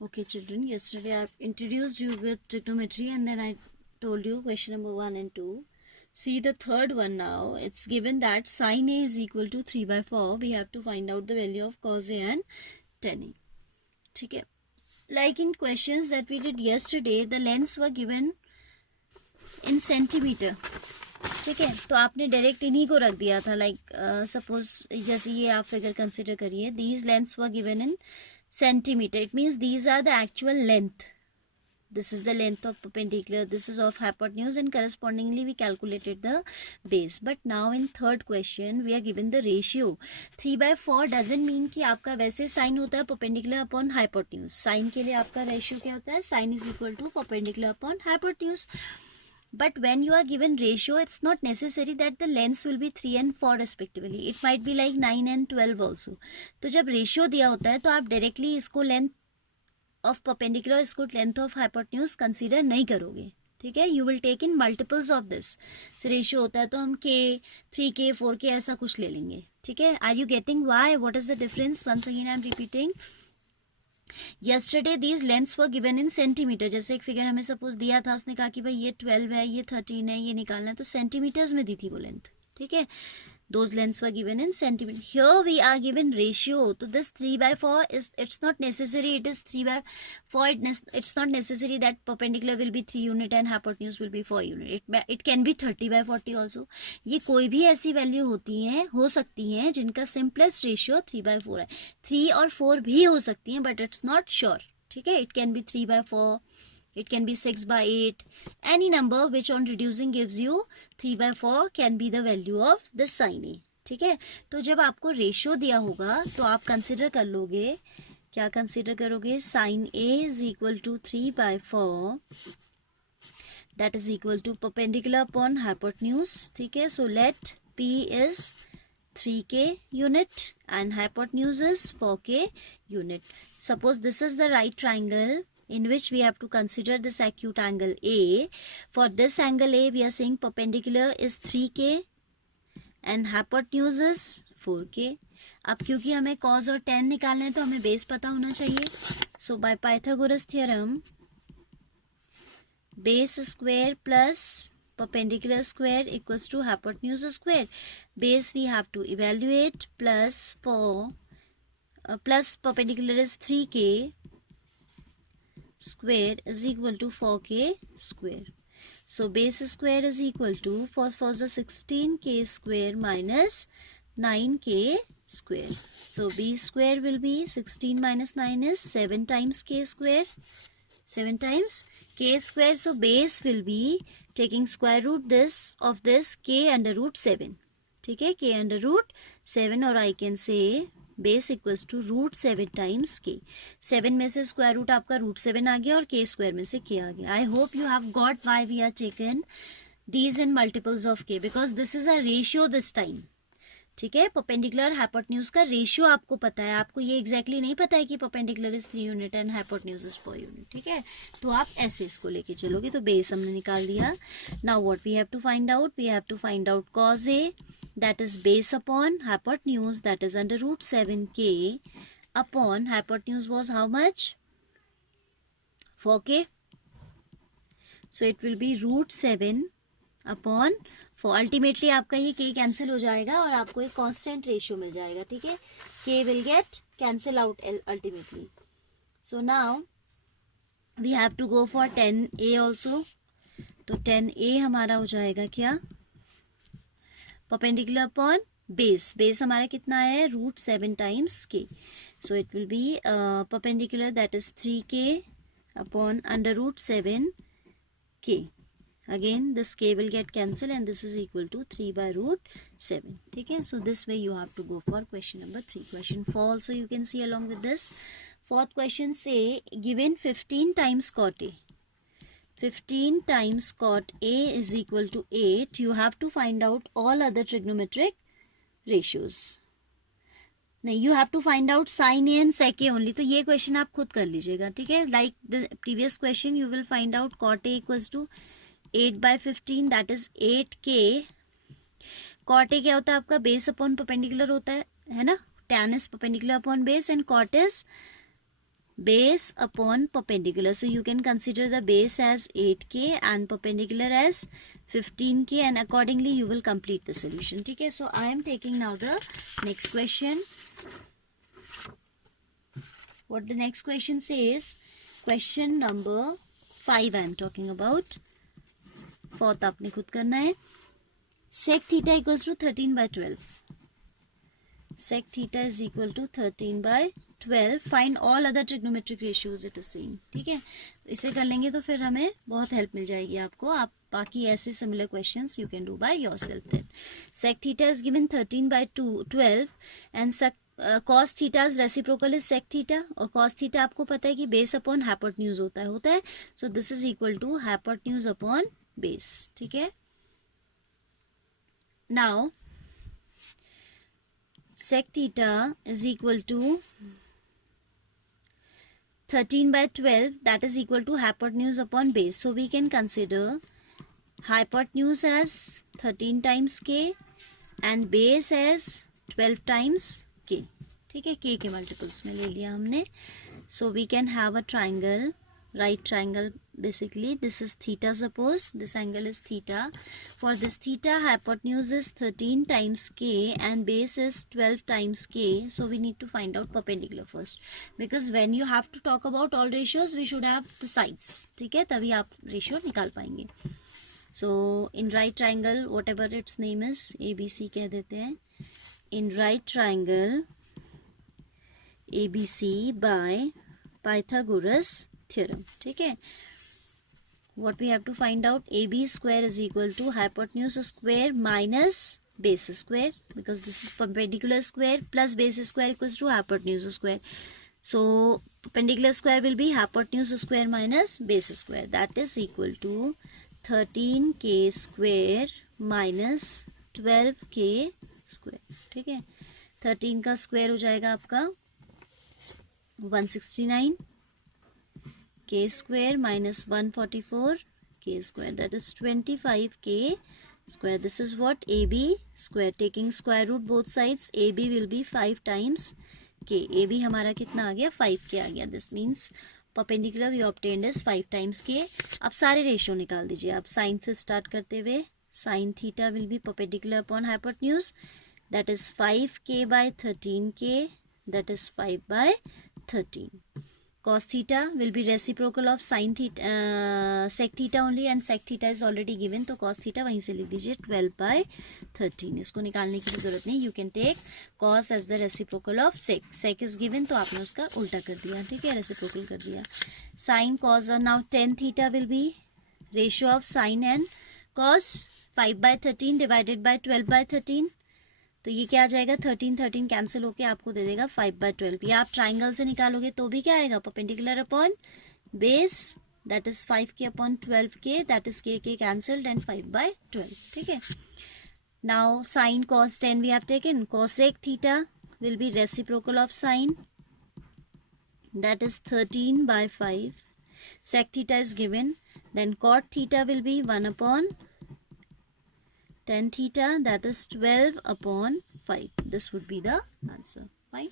Okay, children, yesterday I introduced you with trigonometry and then I told you question number 1 and 2. See the third one now. It's given that sin A is equal to 3 by 4. We have to find out the value of cos A and tan A. ठीक है. Like in questions that we did yesterday, the lengths were given in centimeter. ठीक है, तो आपने direct इन्हीं को रख दिया था. लाइक सपोज जैसे ये आप फिगर कंसिडर करिए. These lengths were given in centimeter. It means these are the actual length. This is the length of perpendicular, this is of hypotenuse, and correspondingly we calculated the base. But now in third question we are given the ratio. 3 by 4 doesn't mean कि आपका वैसे sign होता है perpendicular upon hypotenuse. Sign के लिए आपका ratio क्या होता है? Sine is equal to perpendicular upon hypotenuse. But when you are given ratio, it's not necessary that the lengths will be 3 and 4 respectively. It might be like 9 and 12 also. तो जब ratio दिया होता है तो आप डायरेक्टली इसको length of perpendicular, इसको length of hypotenuse consider नहीं करोगे. ठीक है, you will take in multiples of this. Ratio होता है तो हम के 3K 4K ऐसा कुछ ले लेंगे. ठीक है, are you getting why? What is the difference? Once again I am repeating. yesterday these lengths were given in centimeter. जैसे एक फिगर हमें सपोज दिया था, उसने कहा कि भाई ये 12 है, ये 13 है, ये निकालना है, तो सेंटीमीटर्स में दी थी वो लेंथ. ठीक है, those lengths were given in centimeter. Here we are given ratio. So this 3 by 4 is, it's not necessary it is 3 by 4. It's not necessary that perpendicular will be 3 unit and hypotenuse will be 4 unit. It can be 30 by 40 also. ये कोई भी ऐसी value होती हैं, हो सकती हैं जिनका सिंपलेस्ट रेशियो 3 by 4 है. 3 और 4 भी हो सकती हैं, but it's not sure. ठीक है, it can be 3 by 4. It can be 6 by 8. Any number which on reducing gives you 3 by 4 can be the value of the sin A. ठीक है, तो जब आपको रेशियो दिया होगा तो आप कंसिडर कर लोगे, क्या कंसिडर करोगे? sin A is equal to 3 by 4. That is equal to perpendicular upon hypotenuse. ठीक है, so let P is 3K unit and hypotenuse is 4K unit. Suppose this is the right triangle in which we have to consider this acute angle A. For this angle A, we are saying perpendicular is 3K and hypotenuse is 4K. अब क्योंकि हमें cos और tan निकालना है तो हमें base पता होना चाहिए. So by Pythagoras theorem, base square plus perpendicular square equals to hypotenuse square. Base we have to evaluate plus plus perpendicular is 3K square is equal to 4K square. So base square is equal to 4 is 16K square minus 9K square. So B square will be 16 minus 9 is 7 times K square. 7 times K square. So base will be taking square root this of this K under root 7. ठीक है, K under root 7, और I can say base equals to root 7 times K. 7 में से square root आपका root 7 आ गया और K square में से के आ गया. I hope you have got why we are taken these in multiples of K, because this is a ratio this time. ठीक है, परपेंडिकुलर हाइपोटेन्यूज का रेशियो आपको पता है. आपको ये एग्जैक्टली नहीं पता है कि perpendicular is 3 unit and hypotenuse is 4 unit. ठीक है, तो आप ऐसे इसको लेके चलोगे. तो बेस हमने निकाल दिया. Now what we have to find out? We have to find out cos A, that is base upon hypotenuse, that is under root 7K upon hypotenuse was how much? 4K. So it will be root 7 upon 4. Ultimately आपका ये K cancel हो जाएगा और आपको एक constant ratio मिल जाएगा. ठीक है, K will get cancel out ultimately. So now we have to go for 10A also. तो 10A हमारा हो जाएगा क्या? Perpendicular upon base. बेस हमारा कितना है? Root 7 times K. So it will be perpendicular, that is 3K upon under root 7K. Again this K will get cancelled and this is equal to 3 by root 7. ठीक है, so this way you have to go for question number 3. Question 4 also you can see along with this. Fourth question say given 15 times cot A. 15 times cot A is equal to 8. You have to find out all other trigonometric ratios. नहीं, you have to find out sin A and sec A only. तो ये question आप खुद कर लीजिएगा. ठीक है, like the previous question you will find out cot A equals to 8 by 15, that is 8K. cot A क्या होता है आपका? बेस अपॉन परपेंडिकुलर होता है ना. tan is perpendicular upon base and cot is base upon perpendicular. So you can consider the base as 8k and perpendicular as 15k, and accordingly you will complete the solution. Okay, so I am taking now the next question. What the next question says, question number 5 I am talking about. Fourth आपने खुद करना है. Sec theta equals to 13 by 12. Sec theta is equal to 13 by 12. Find all other trigonometric ratios it is saying. ठीक है, इसे कर लेंगे तो फिर हमें बहुत हेल्प मिल जाएगी आपको. आप बाकी ऐसे similar questions you can do by yourself then. Sec theta is given 13 by 12 and cos theta is reciprocal is sec theta, और cos theta आपको पता है कि base upon hypotenuse होता है. So this is equal to hypotenuse upon base. ठीक है. Now sec theta is equal to 13 by 12, that is equal to hypotenuse upon base. So we can consider hypotenuse as 13 times k and base as 12 times k. ठीक है, k के multiples में ले लिया हमने. So we can have a triangle, right triangle basically. This is theta, suppose this angle is theta. For this theta, hypotenuse is 13 times k and base is 12 times k. So we need to find out perpendicular first, because when you have to talk about all ratios we should have the sides. ठीक है, तभी आप ratio निकाल पाएंगे. So in right triangle, whatever its name is, ABC कह देते हैं. In right triangle ABC by Pythagoras theorem. ठीक है, what we have to find out, AB square is equal to hypotenuse square minus base square, because this is perpendicular square plus base square equals to hypotenuse square. So perpendicular square will be hypotenuse square minus base square, that is equal to 13k square minus 12k square. ठीक है, 13 का square हो जाएगा आपका 169, k square minus 144 k square, that is 25k square. This is what AB square. Taking square root both sides, AB will be 5 times k. AB हमारा कितना आ गया, 5k आ गया. This means perpendicular we obtained is 5 times k. अब सारे ratio निकाल दीजिए आप. Sign से स्टार्ट करते हुए, sin theta will be perpendicular upon hypotenuse, that is 5k by 13k, that is 5 by 13. Cos theta will be reciprocal of sin theta, sec theta only, and sec theta is already given, तो cos theta वहीं से लिख दीजिए 12 by 13. इसको निकालने की जरूरत नहीं. You can take cos as the reciprocal of sec. Sec is given तो आपने उसका उल्टा कर दिया. ठीक है, reciprocal कर दिया. Sin cos, now tan theta will be ratio of sin and cos. 5 by 13 divided by 12 by 13, तो ये क्या आ जाएगा, 13 कैंसिल होके आपको दे देगा 5 by 12. ये आप ट्राइंगल से निकालोगे तो भी क्या आएगा, perpendicular upon base, that is 5k upon 12k, that is k cancelled and 5 by 12. ठीक है. Now sine cos 10 we have taken. Cosec theta will be reciprocal of sine, that is 13 by 5. Sec theta is given. Then cot theta will be 1 upon tan theta, that is 12 upon 5. This would be the answer. Fine.